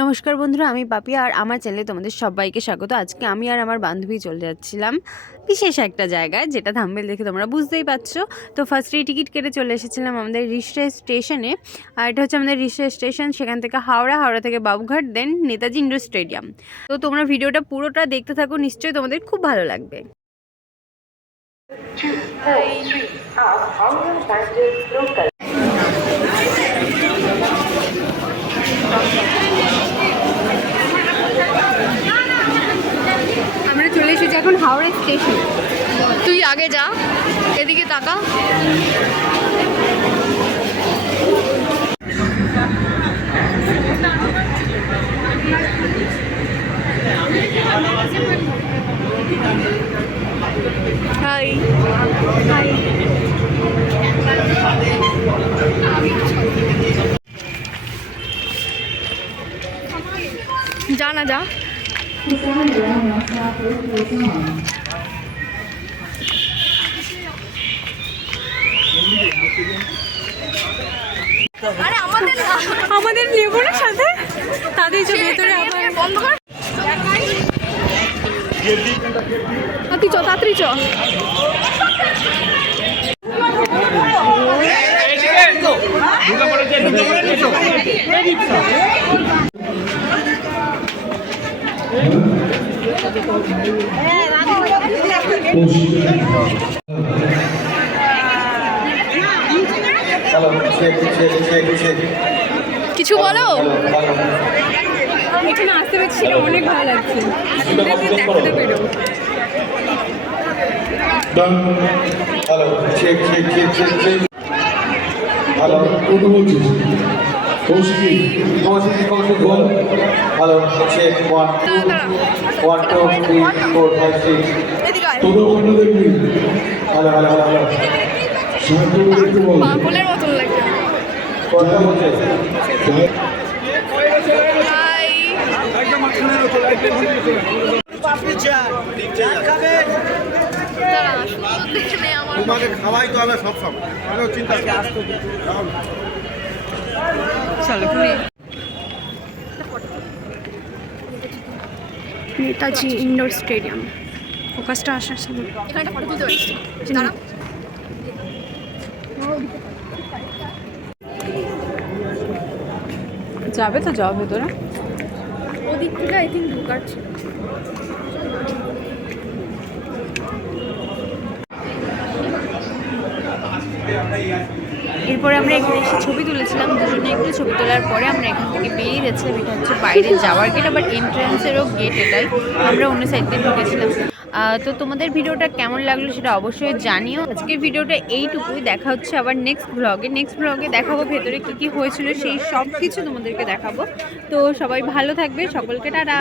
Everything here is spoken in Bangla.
নমস্কার বন্ধুরা, আমি পাপি আর আমার চ্যানেলে তোমাদের সবাইকে স্বাগত। আজকে আমি আর আমার বান্ধবী চলে যাচ্ছিলাম বিশেষ একটা জায়গায়, যেটা থাম্বনেল দেখে তোমরা বুঝতেই পারছো। তো ফার্স্টেই টিকিট কেটে চলে এসেছিলাম আমাদের রিষড়া স্টেশনে। আর এটা হচ্ছে আমাদের রিষড়া স্টেশন, সেখান থেকে হাওড়া থেকে বাবুঘাট, দেন নেতাজি ইন্ডোর স্টেডিয়াম। তো তোমরা ভিডিওটা পুরোটা দেখতে থাকো, নিশ্চয়ই তোমাদের খুব ভালো লাগবে। আমরা চলে এসেছি এখন হাওড়া স্টেশন। তুই আগে যা, এদিকে তাকা। হাই হাই, যা না যা। আমাদের লেবুরের সাথে তাদের যে ভেতরে আবার বন্ধ কর। তুই চ, তাড়াতাড়ি চ। কিছু বলো। এখানে আসতে পারছি না, অনেক ভালো লাগছে। দেখাতে পেরো। Hello check check check check check hello কোন বলছিস কৌশিকী কৌশিক বল হ্যালো চেক 1 2 3 4 5 6 তোদের ওখানে দেখবি হ্যালো হ্যালো হ্যালো শান্ত একটু বল পাগলের মতন লাগে। কথা বলছিস হাই, দাঁড়া, সুন্দর দেখে নে আমার। তোমাকে খাওয়াই তো হবে সব সময়, কোনো চিন্তা নেই। চলো নেতাজি ইন্ডোর স্টেডিয়াম। ফোকাসটা আসার সময় এখানে ফটো তুলতে পারিস? দাঁড়া। যাবে তো, যাও ভেতরে। ওদিক থেকে আই থিঙ্ক ঢোকার ছিল। এরপরে আমরা এখানে এসে ছবি তুলেছিলাম দুজনে। একটু ছবি তোলার পরে আমরা এখান থেকে বেরিয়ে যাচ্ছিলাম। এটা হচ্ছে বাইরে যাওয়ার গেট, আবার এন্ট্রান্সেরও গেট এটাই। আমরা অন্য সাইড দিয়ে ঢুকেছিলাম। তো তোমাদের ভিডিওটা কেমন লাগলো সেটা অবশ্যই জানিও। আজকের ভিডিওটা এইটুকুই। দেখা হচ্ছে আবার নেক্সট ব্লগে দেখাবো ভেতরে কী কী হয়েছিল, সেই সব কিছু তোমাদেরকে দেখাবো। তো সবাই ভালো থাকবে, সকলকে টাটা।